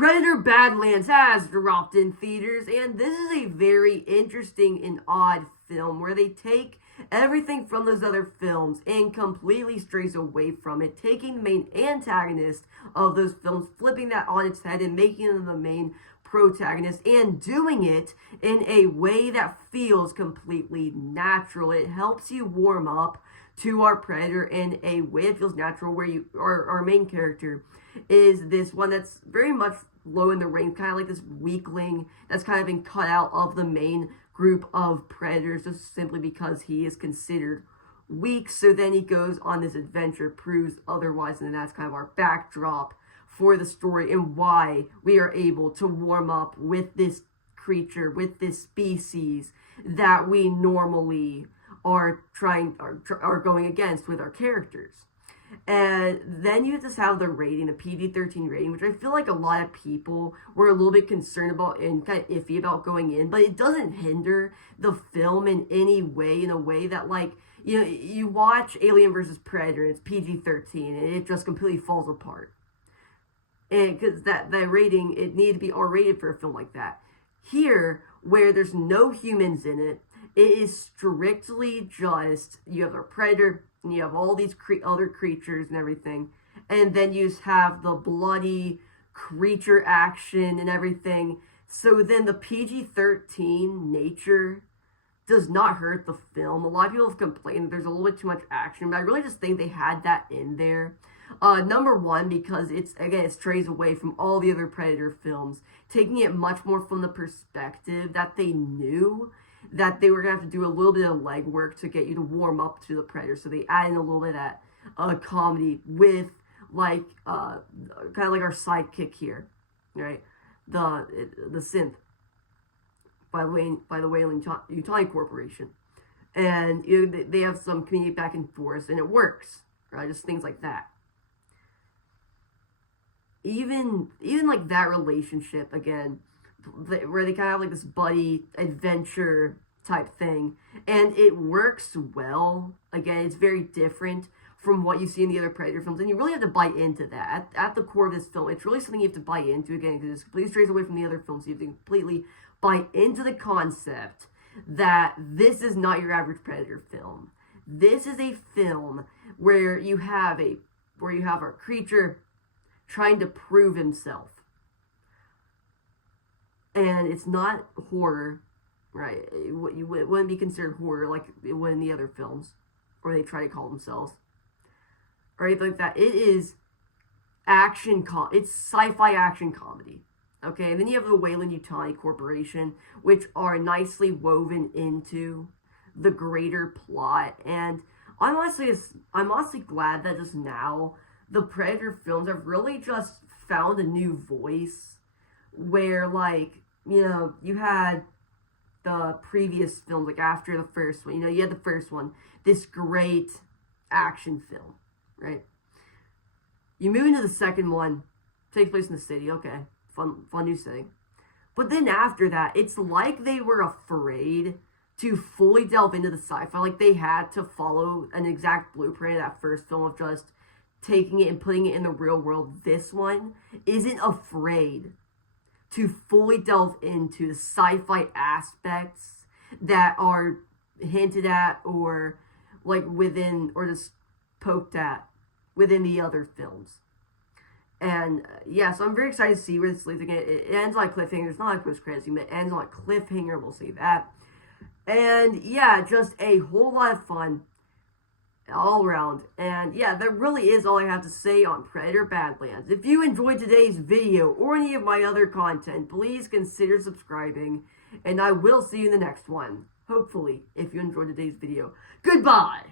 Predator Badlands has dropped in theaters, and this is a very interesting and odd film where they take everything from those other films and completely strays away from it, taking the main antagonist of those films, flipping that on its head and making them the main protagonist, and doing it in a way that feels completely natural. It helps you warm up to our Predator in a way that feels natural, where our main character is this one that's very much low in the rank, kind of like this weakling that's kind of been cut out of the main group of predators just simply because he is considered weak. So then he goes on this adventure, proves otherwise, and then that's kind of our backdrop for the story and why we are able to warm up with this creature, with this species that we normally are going against with our characters. And then you just have the rating, the PG-13 rating, which I feel like a lot of people were a little bit concerned about and kind of iffy about going in, but it doesn't hinder the film in any way, in a way that, like, you know, you watch Alien vs. Predator, it's PG-13, and it just completely falls apart. And because that rating, it needed to be R-rated for a film like that. Here, where there's no humans in it, it is strictly just, you have a predator, and you have all these other creatures and everything, and then you just have the bloody creature action and everything. So then the PG-13 nature does not hurt the film. A lot of people have complained that there's a little bit too much action, but I really just think they had that in there. Number one, because it strays away from all the other Predator films, taking it much more from the perspective that they knew that they were going to have to do a little bit of legwork to get you to warm up to the Predator. So they add in a little bit of that comedy with, like, kind of like our sidekick here, right? The synth by the Whaling Utah Corporation. And you know, they have some community back and forth, and it works, right? Just things like that. Even like that relationship, again, where they kind of have like this buddy adventure type thing, and it works well. Again, it's very different from what you see in the other Predator films, and you really have to buy into that. At the core of this film, it's really something you have to buy into, again, because it completely strays away from the other films. You have to completely buy into the concept that this is not your average Predator film. This is a film where you have our creature trying to prove himself. And it's not horror, right? It wouldn't be considered horror like it would in the other films, or they try to call themselves, or anything like that. It is it's sci-fi action comedy. Okay, and then you have the Weyland Yutani Corporation, which are nicely woven into the greater plot. And I'm honestly glad that just now the Predator films have really just found a new voice, where, like, you know, you had the previous films, like after the first one, you know, you had the first one, this great action film, right? You move into the second one, takes place in the city, okay, fun new setting. But then after that, it's like they were afraid to fully delve into the sci-fi, like they had to follow an exact blueprint of that first film of just taking it and putting it in the real world. This one isn't afraid to fully delve into the sci-fi aspects that are hinted at or like within, or just poked at within the other films. And yeah, so I'm very excited to see where this leads. Again, it ends on a cliffhanger. It's not like post-credits, but it ends on a cliffhanger. We'll see that. And yeah, just a whole lot of fun all around. And yeah, that really is all I have to say on Predator Badlands. If you enjoyed today's video or any of my other content, please consider subscribing, and I will see you in the next one. Hopefully, if you enjoyed today's video. Goodbye!